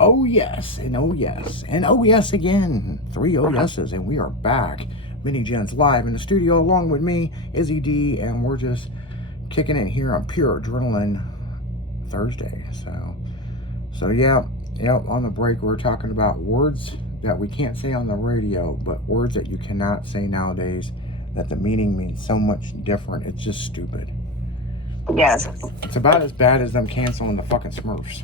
Oh yes, and oh yes, and oh yes again. Three oh yeses, and we are back. Mini Gens live in the studio along with me, Izzy D, and we're just kicking it here on Pure Adrenaline Thursday. So yeah, on the break we are talking about words that we can't say on the radio, but words that you cannot say nowadays that the meaning means so much different. It's just stupid. Yes. It's about as bad as them canceling the fucking Smurfs.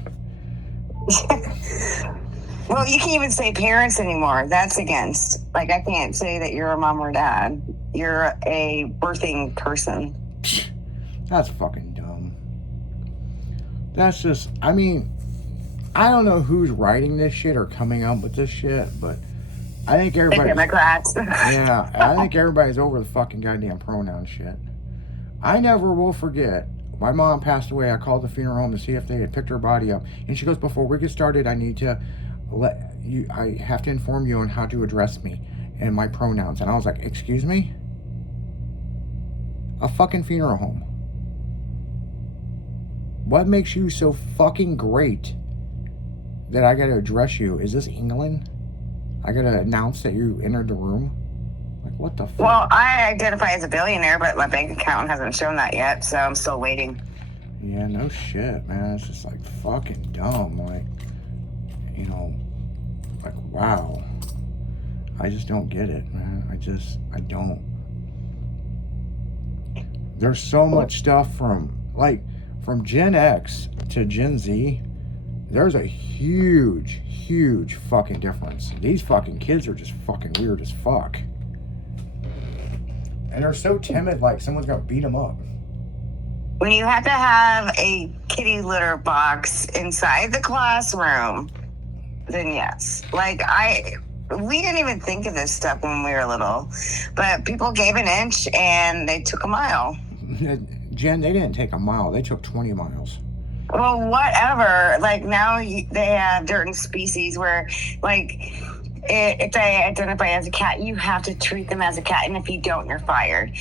Well, you can't even say parents anymore. That's against. Like, I can't say that you're a mom or dad. You're a birthing person. That's fucking dumb. That's just, I mean, I don't know who's writing this shit or coming up with this shit, but I think everybody. Democrats. Yeah, I think everybody's over the fucking goddamn pronoun shit. I never will forget. My mom passed away. I called the funeral home to see if they had picked her body up. And she goes, before we get started, I need to let you, I have to inform you on how to address me and my pronouns. And I was like, excuse me? A fucking funeral home. What makes you so fucking great that I gotta address you? Is this England? I gotta announce that you entered the room? Like, what the fuck? Well, I identify as a billionaire, but my bank account hasn't shown that yet, so I'm still waiting. Yeah, no shit, man. It's just like fucking dumb. Like, like, wow. I just don't get it, man. I don't. There's so much stuff from Gen X to Gen Z. There's a huge fucking difference. These fucking kids are just fucking weird as fuck. And they're so timid, like someone's gonna beat them up. When you have to have a kitty litter box inside the classroom, then yes. Like, we didn't even think of this stuff when we were little, but people gave an inch and they took a mile. Jen, they didn't take a mile. They took 20 miles. Well, whatever. Like, now they have certain species where, like, if they identify as a cat, you have to treat them as a cat, and if you don't, you're fired.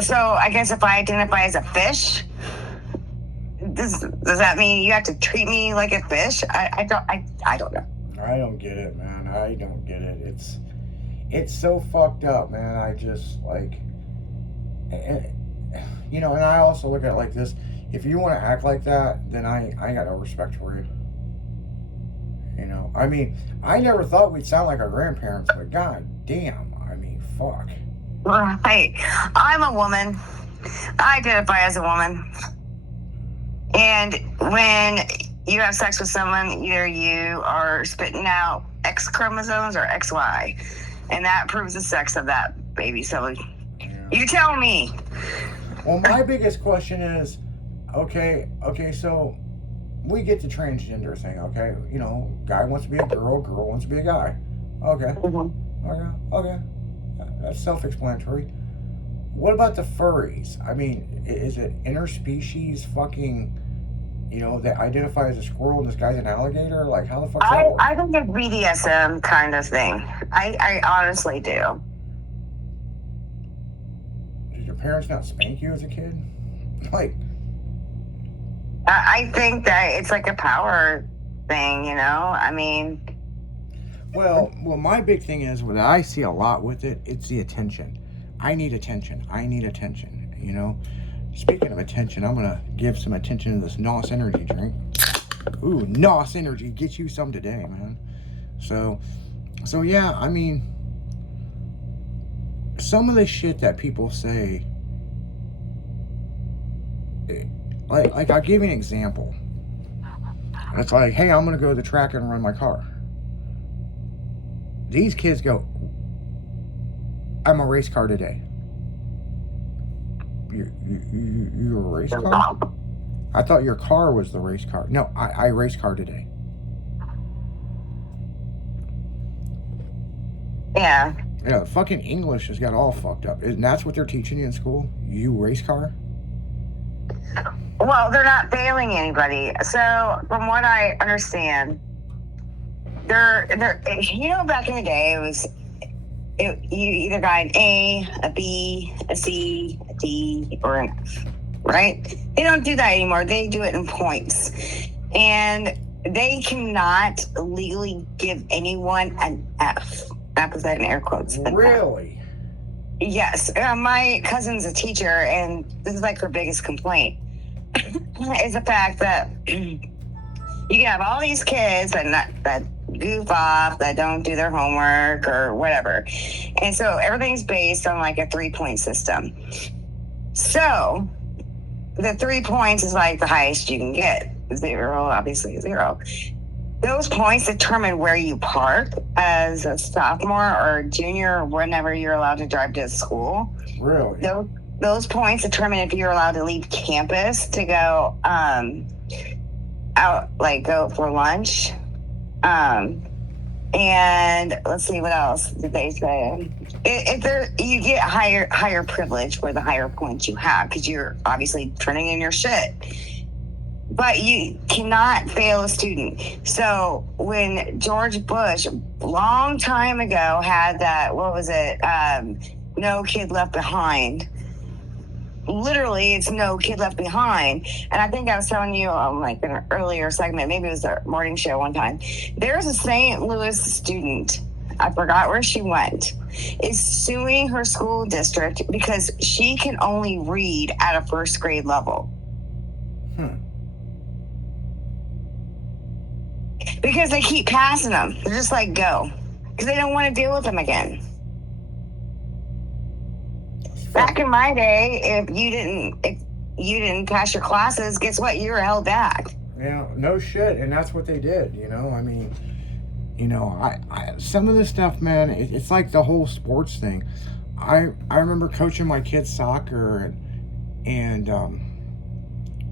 So I guess if I identify as a fish, does that mean you have to treat me like a fish? I don't know. I don't get it, man. I don't get it. It's so fucked up, man. I just, like, and I also look at it like this. If you want to act like that, then I got no respect for you. I mean, I never thought we'd sound like our grandparents, but god damn, I mean, fuck. Right. I'm a woman. I identify as a woman. And when you have sex with someone, either you are spitting out X chromosomes or XY. And that proves the sex of that baby. So you tell me. Well, my biggest question is, okay, so we get the transgender thing, okay? Guy wants to be a girl wants to be a guy. Okay. Mm-hmm. Okay. That's self-explanatory. What about the furries? I mean, is it interspecies fucking, that identify as a squirrel and this guy's an alligator? Like, how the fuck does that work? I think it's BDSM kind of thing. I honestly do. Did your parents not spank you as a kid? Like, I think that it's like a power thing, I mean. Well, my big thing is what I see a lot with it. It's the attention. I need attention. Speaking of attention, I'm gonna give some attention to this NOS energy drink. Ooh, NOS energy, get you some today, man. So yeah, I mean, some of the shit that people say. Like, I'll give you an example. It's like, hey, I'm going to go to the track and run my car. These kids go, I'm a race car today. You're a race car? I thought your car was the race car. No, I race car today. Yeah. Yeah, fucking English has got all fucked up. And that's what they're teaching you in school? You race car? Well, they're not failing anybody. So, from what I understand, they're back in the day, you either got an A, a B, a C, D or an F, right? They don't do that anymore. They do it in points. And they cannot legally give anyone an F. That was in air quotes. Really? Yes. My cousin's a teacher, and this is like her biggest complaint is the fact that you can have all these kids that goof off, that don't do their homework or whatever. And so everything's based on like a 3-point system. So the 3 points is like the highest you can get. 0, obviously 0. Those points determine where you park as a sophomore or junior or whenever you're allowed to drive to school. Really? Those points determine if you're allowed to leave campus to go out, like go for lunch. And let's see, what else did they say? You get higher privilege for the higher points you have, because you're obviously turning in your shit. But you cannot fail a student. So when George Bush, long time ago, had that, what was it? No Kid Left Behind. Literally, it's No Kid Left Behind. And I think I was telling you like in an earlier segment, maybe it was a morning show one time. There's a St. Louis student, I forgot where she went, is suing her school district because she can only read at a first grade level. Because they keep passing them. They're just like, go. Because they don't want to deal with them again. Back in my day, if you didn't pass your classes, guess what? You were held back. Yeah, no shit. And that's what they did, you know? I mean, you know, I some of this stuff, man, it's like the whole sports thing. I remember coaching my kids soccer, and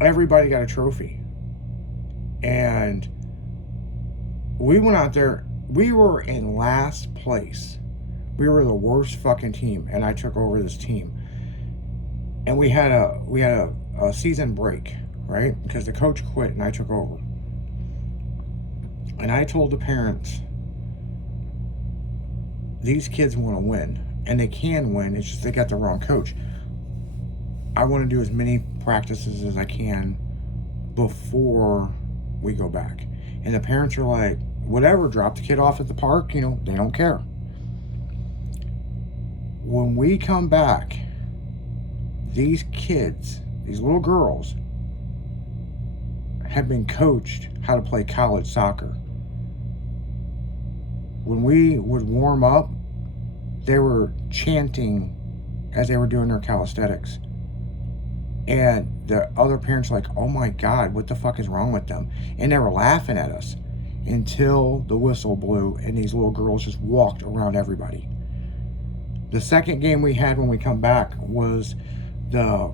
everybody got a trophy. And we went out there, we were in last place. We were the worst fucking team, and I took over this team. And we had a season break, right? Because the coach quit and I took over. And I told the parents, these kids want to win, and they can win, it's just they got the wrong coach. I want to do as many practices as I can before we go back. And the parents are like, whatever, drop the kid off at the park, you know, they don't care. When we come back, these kids, these little girls, have been coached how to play college soccer. When we would warm up, they were chanting as they were doing their calisthenics. And the other parents were like, oh my God, what the fuck is wrong with them? And they were laughing at us until the whistle blew and these little girls just walked around everybody. The second game we had when we come back was the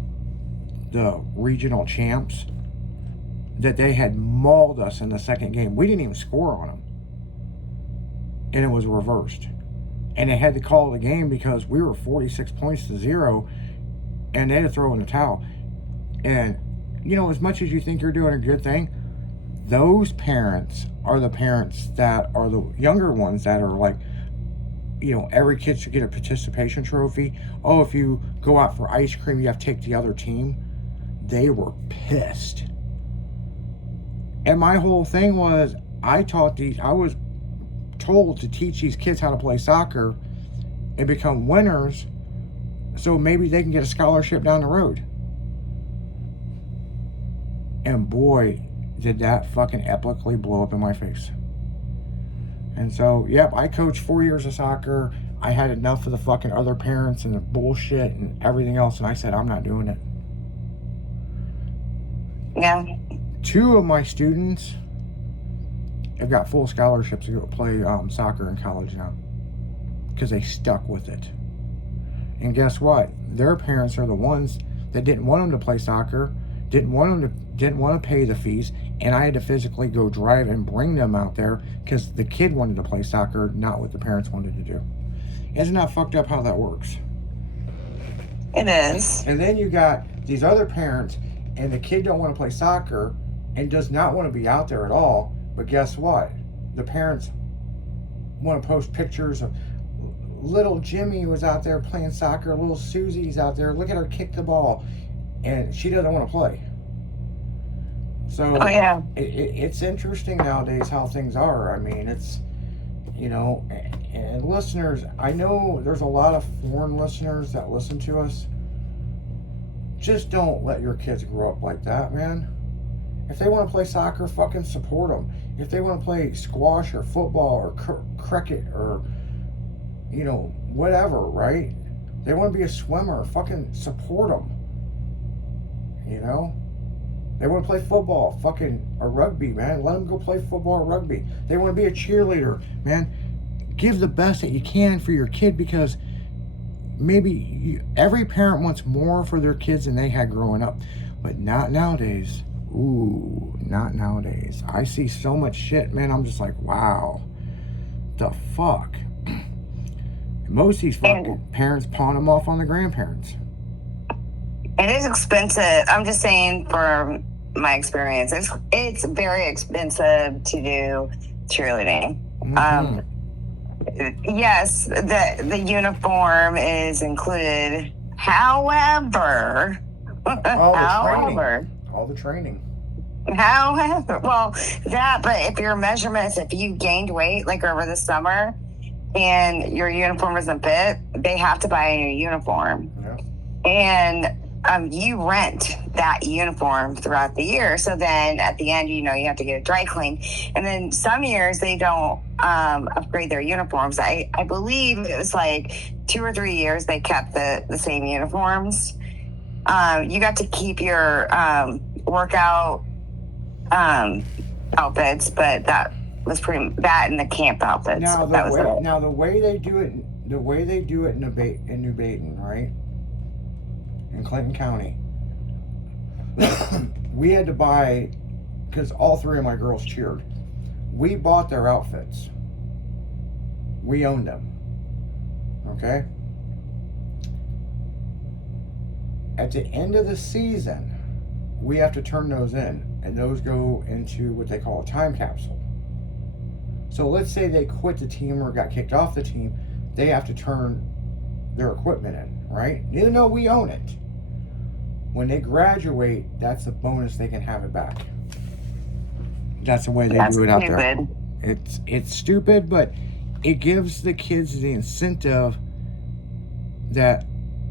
regional champs, that they had mauled us in the second game. We didn't even score on them. And it was reversed. And they had to call the game because we were 46 points to 0 and they had to throw in the towel. And, you know, as much as you think you're doing a good thing, those parents are the parents that are the younger ones that are like, you know, every kid should get a participation trophy. Oh, if you go out for ice cream, you have to take the other team. They were pissed. And my whole thing was, I was told to teach these kids how to play soccer and become winners so maybe they can get a scholarship down the road. And boy, did that fucking epically blow up in my face. And so, yep, I coached 4 years of soccer. I had enough of the fucking other parents and the bullshit and everything else, and I said, I'm not doing it. Yeah. 2 of my students have got full scholarships to go play soccer in college now because they stuck with it. And guess what? Their parents are the ones that didn't want them to play soccer, didn't want to pay the fees, and I had to physically go drive and bring them out there because the kid wanted to play soccer, not what the parents wanted to do. Isn't that fucked up how that works? It is. And then you got these other parents, and the kid don't want to play soccer and does not want to be out there at all. But guess what? The parents want to post pictures of little Jimmy was out there playing soccer, little Susie's out there, look at her kick the ball, and she doesn't want to play. So Oh yeah. it's interesting nowadays how things are. I mean, it's, and listeners, I know there's a lot of foreign listeners that listen to us. Just don't let your kids grow up like that, man. If they want to play soccer, fucking support them. If they want to play squash or football or cricket or, whatever, right? They want to be a swimmer, fucking support them. They want to play football, or rugby, man. Let them go play football or rugby. They want to be a cheerleader, man. Give the best that you can for your kid, because maybe every parent wants more for their kids than they had growing up. But not nowadays. Ooh, not nowadays. I see so much shit, man. I'm just like, wow. The fuck? Most of these fucking parents pawn them off on the grandparents. It is expensive. I'm just saying, for my experience, it's very expensive to do cheerleading. Mm-hmm. Yes, the uniform is included. However, all the training. However, but if your measurements, if you gained weight like over the summer and your uniform isn't fit, they have to buy a new uniform. Yeah. And you rent that uniform throughout the year. So then at the end, you have to get it dry cleaned. And then some years they don't upgrade their uniforms. I believe it was like 2 or 3 years they kept the same uniforms. You got to keep your workout outfits, but that was that and the camp outfits. Now the way they do it in New Baden, right? In Clinton County, we had to buy, because all 3 of my girls cheered. We bought their outfits. We owned them. Okay? At the end of the season, we have to turn those in, and those go into what they call a time capsule. So let's say they quit the team or got kicked off the team, they have to turn their equipment in, right? Even though we own it. When they graduate, that's a bonus, they can have it back. That's the way they do it out there. It's stupid, but it gives the kids the incentive that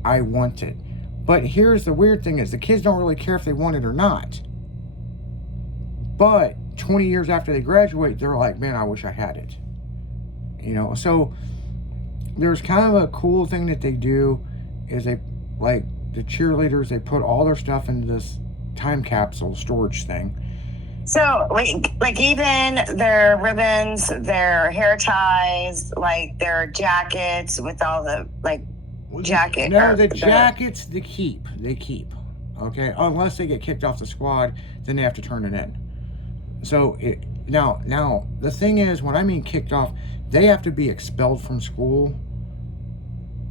I want it. But here's the weird thing is, the kids don't really care if they want it or not. But 20 years after they graduate, they're like, man, I wish I had it. So there's kind of a cool thing that they do is they, like, the cheerleaders, they put all their stuff into this time capsule storage thing. So, like even their ribbons, their hair ties, like their jackets with all the, jacket. No, the jackets, they keep. Okay? Unless they get kicked off the squad, then they have to turn it in. So, now, the thing is, when I mean kicked off, they have to be expelled from school,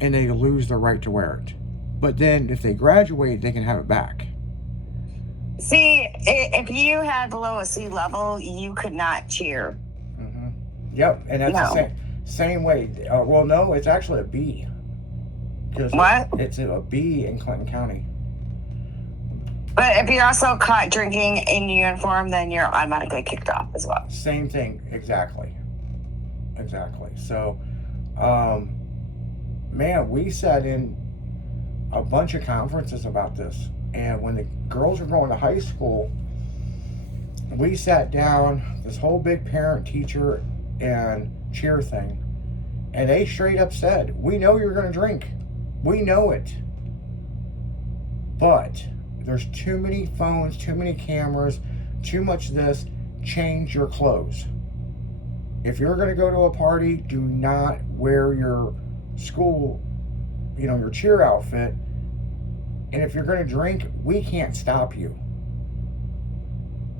and they lose their right to wear it. But then, if they graduate, they can have it back. See, if you had below a C level, you could not cheer. Mm-hmm. Yep, and that's the same way. Well, no, it's actually a B. What? It's a B in Clinton County. But if you're also caught drinking in uniform, then you're automatically kicked off as well. Same thing, exactly. So, man, we sat in a bunch of conferences about this. And when the girls were going to high school, we sat down, this whole big parent, teacher, and cheer thing. And they straight up said, we know you're going to drink. We know it. But there's too many phones, too many cameras, too much this. Change your clothes. If you're going to go to a party, do not wear your school, your cheer outfit. And if you're going to drink, we can't stop you.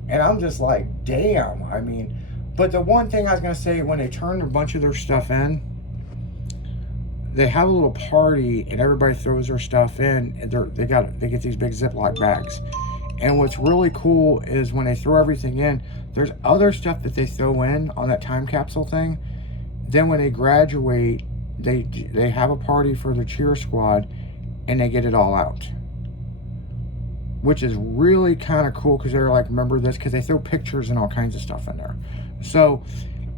And I'm just like, damn. I mean, but the one thing I was going to say, when they turn a bunch of their stuff in, they have a little party and everybody throws their stuff in, and they get these big Ziploc bags. And what's really cool is when they throw everything in, there's other stuff that they throw in on that time capsule thing. Then when they graduate, they have a party for the cheer squad, and they get it all out. which is really kind of cool because they're like, remember this, because they throw pictures and all kinds of stuff in there. So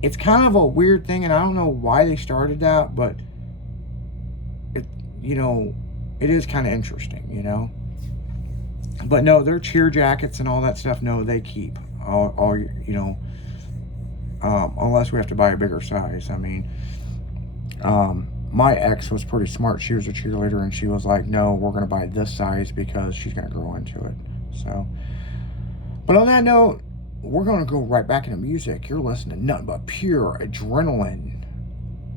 it's kind of a weird thing, and I don't know why they started that, but it, you know, it is kind of interesting, you know. But no, their cheer jackets and all that stuff, no, they keep all you know, unless we have to buy a bigger size. I mean, my ex was pretty smart. She was a cheerleader, and she was like, no, we're going to buy this size because she's going to grow into it. So, but on that note, we're going to go right back into music. You're listening to nothing but pure adrenaline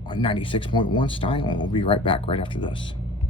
on 96.1 Style, and we'll be right back right after this.